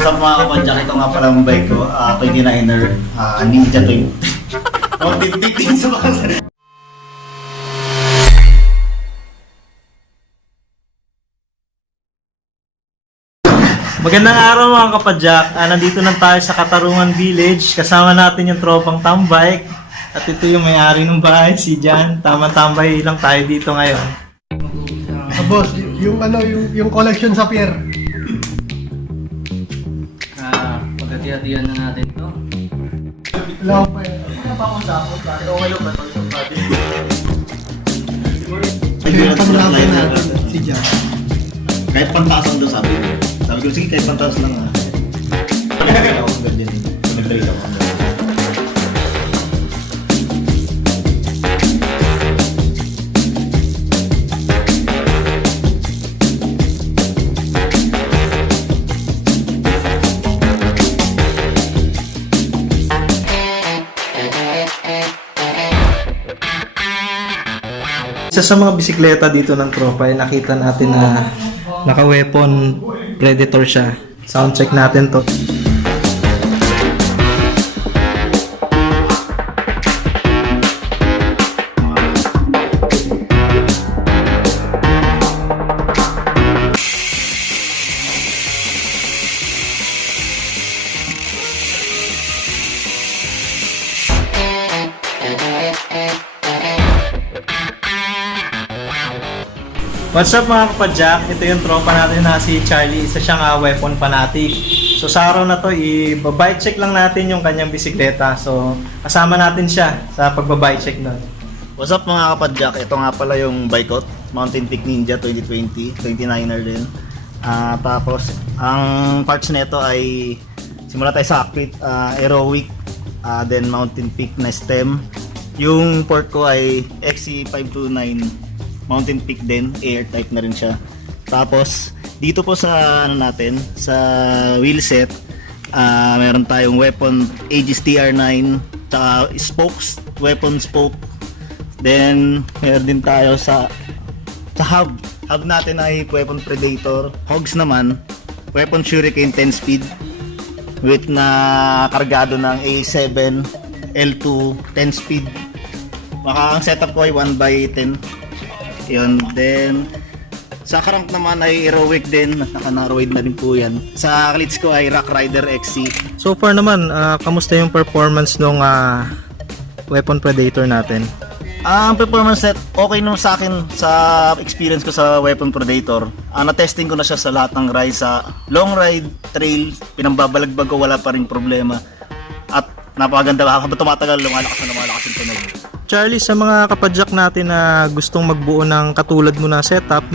Sa mga kapadyak, ito nga pala ang bike ko, 29er Ninja 20. Authentic din sa mga. Magandang araw mga kapadyak. Nandito na tayo sa Katarungan Village. Kasama natin yung tropang tambike. At ito yung may-ari ng bahay, si Jan. Tamang-tambay lang tayo dito ngayon. Boss, yung collection sa pier. Pagkati-hatihan na natin ito. Wala pa eh. Pag natin natin si Jan. Kahit pantaasan doon sabi ko. Sabi ko, sige kahit pantaas lang ha. Ako ang ganyan eh. Nag-ride ako ang ganyan. Isa sa mga bisikleta dito ng tropa ay nakita natin na naka-weapon Predator siya. Sound check natin to. What's up mga kapadyak? Ito yung tropa natin na si Charlie. Isa siyang weapon fanatic. So sa araw na to, i-bike check lang natin yung kanyang bisikleta. So kasama natin siya sa pagba-bike check nun. What's up mga kapadyak? Ito nga pala yung bike ko. Mountain Peak Ninja 2020. 29er din. Tapos, ang parts nito ay simula tayo sa Acquit, Aerowick, then Mountain Peak na stem. Yung port ko ay XC529 Mountain Peak din, air type na rin siya. Tapos dito po sa natin, sa wheelset, meron tayong weapon Aegis TR9, tsaka spokes, weapon spoke. Then meron din tayo sa hub. Hub natin ay weapon Predator. Hogs naman, weapon Shuriken 10 speed with na kargado ng A7 L2 10 speed. Ang setup ko ay 1x10. Yun, then sa crank naman ay Aerowick din, naka-narrowed na rin po yan. Sa clits ko ay Rock Rider XC. So far naman, kamusta yung performance ng weapon Predator natin? Ang performance set, okay naman sa akin sa experience ko sa weapon Predator. Na-testing ko na siya sa lahat ng ride, sa long ride, trail, pinambabalagbag ko, wala pa rin problema. At napakaganda, habang tumatagal, lumalakas yung tunog. Charlie, sa mga kapadyak natin na gustong magbuo ng katulad mo na setup,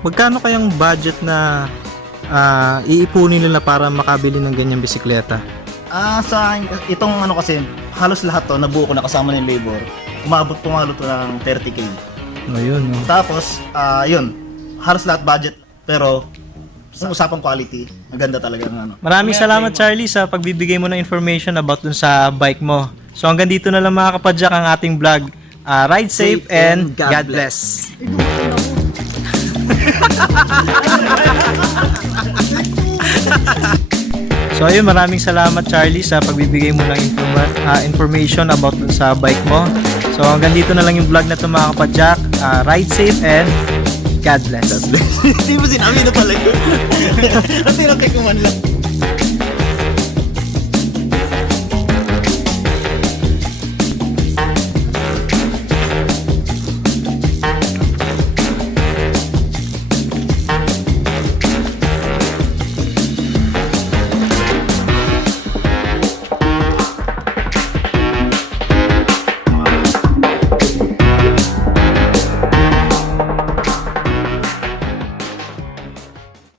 magkano kayang budget na iipunin nila para makabili ng ganyang bisikleta? Sa itong kasi, halos lahat to, nabuo ko na kasama ng labor. Umabot to ng 30k. Ayun, no? Tapos, yun, halos lahat budget, pero sa usapang quality, maganda talaga ng Maraming salamat Charlie sa pagbibigay mo ng information about dun sa bike mo. So hanggang dito na lang mga kapadyak ang ating vlog. Ride safe and God bless. So ayun, maraming salamat Charlie sa pagbibigay mo ng information about dun sa bike mo. So hanggang dito na lang yung vlog na ito mga kapadyak. Ride safe and God bless. Hindi mo sinabi na pala yun. Kasi nakikuman lang.